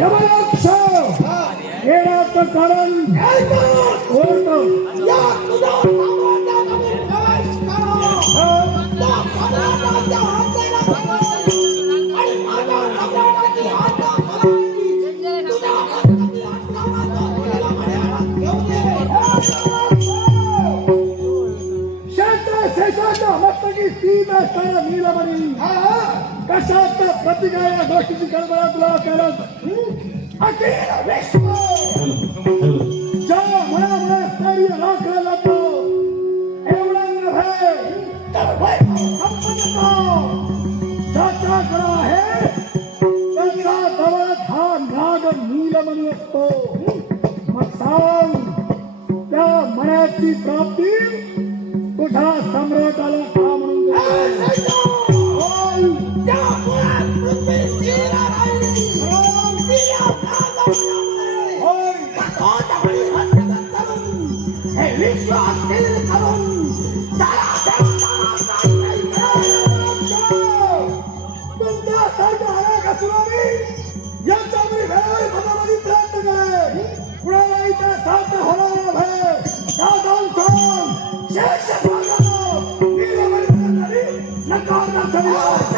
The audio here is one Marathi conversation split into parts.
यमराक्ष येण्याचं कारण ओळखतो. या तुझ्या साम्राज्यामध्ये प्रवेश करा. त्या सम्राटाच्या हाताला धरा आणि माझ्या सम्राटाची हात धरा. तुझ्या हातातील असणारा मुलाला मर्यादा घेऊ दे. शेषाच्या मस्तकी तीन असताना नीलमणी कशात प्रतिका या गोष्टीची कल्पना तुला करत अखिल विश्व ज्या मनामुळे स्थैर्य राखला जातो एवढा नव्हे तर वैभव ज्याच्याकडे आहे त्याच्या जवळच हा नाग नीलमणी असतो. मग सांग त्या मनाची प्राप्ती तुझ्या सम्राटाला का म्हणून यांचा मी वेळ मनामध्ये प्रयत्न करे कुणाला इथे साध्य होणार आहे. शेष भागाला नीलमणी नकारला सगळं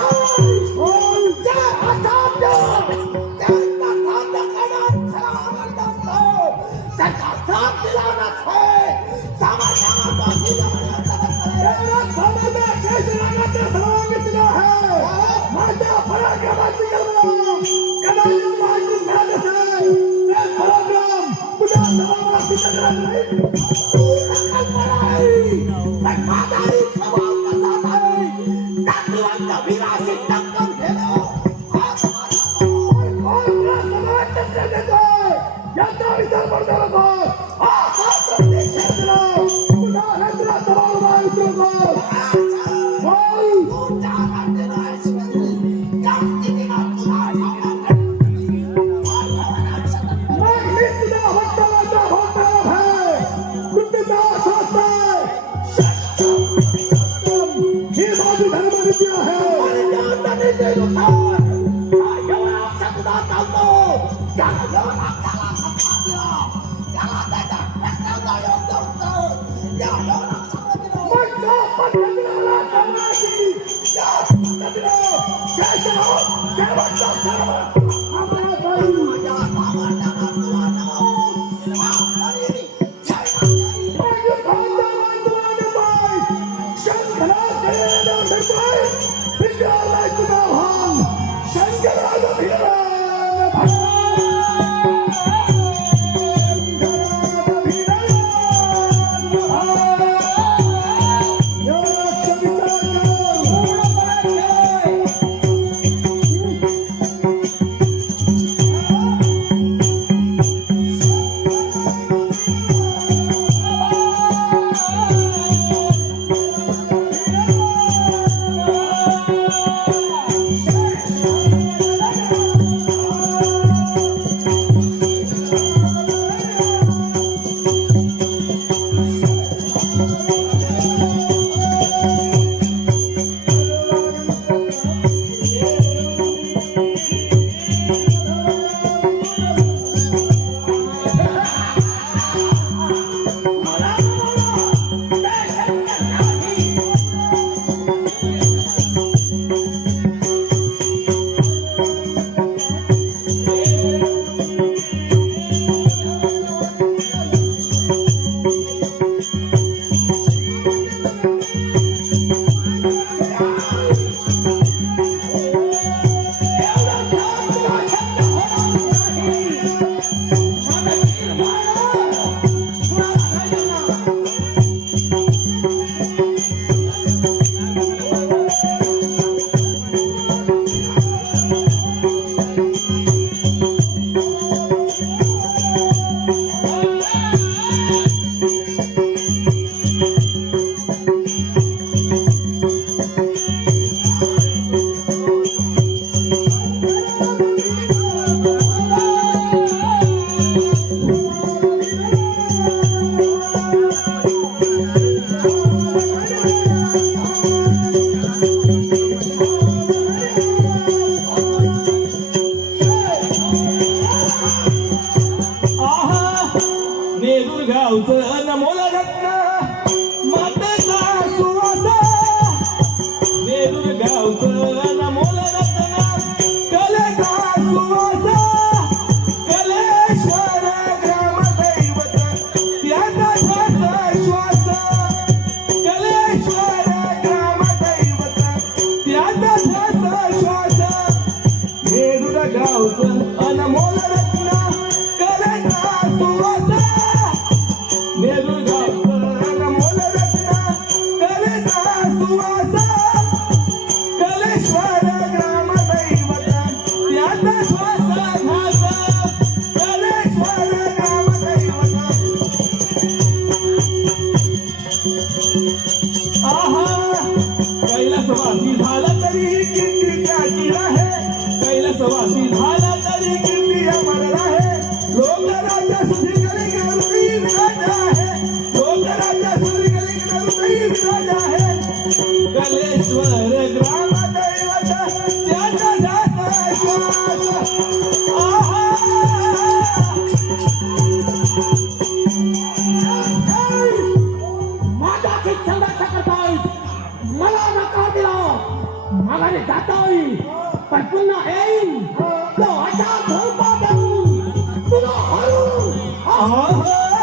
अनमोल रत्न कलेचा सुवास मेरुजात अनमोल रत्न कलेचा सुवास कलेश्वर ग्राम दैवत त्याचा श्वास घास कलेश्वर ग्राम दैवत आहा कैलासवासी झाला तरी कीर्ती त्याची आहे कैलासवासी झाला तरी कीर्ती अमर आहे लोकराज्य सुधीरगली हृदयी विराज आहे लोकराज्य सुधीरगली हृदयी विराज आहे कलेश्वर ग्राम दैवत त्याचा दास श्वास आहा माझा शिक्षणाचा करताय मला नकार दिला माघारी जाताय पण पुन्हा येईन तो अशा झोपा देऊन तुला हरून आहा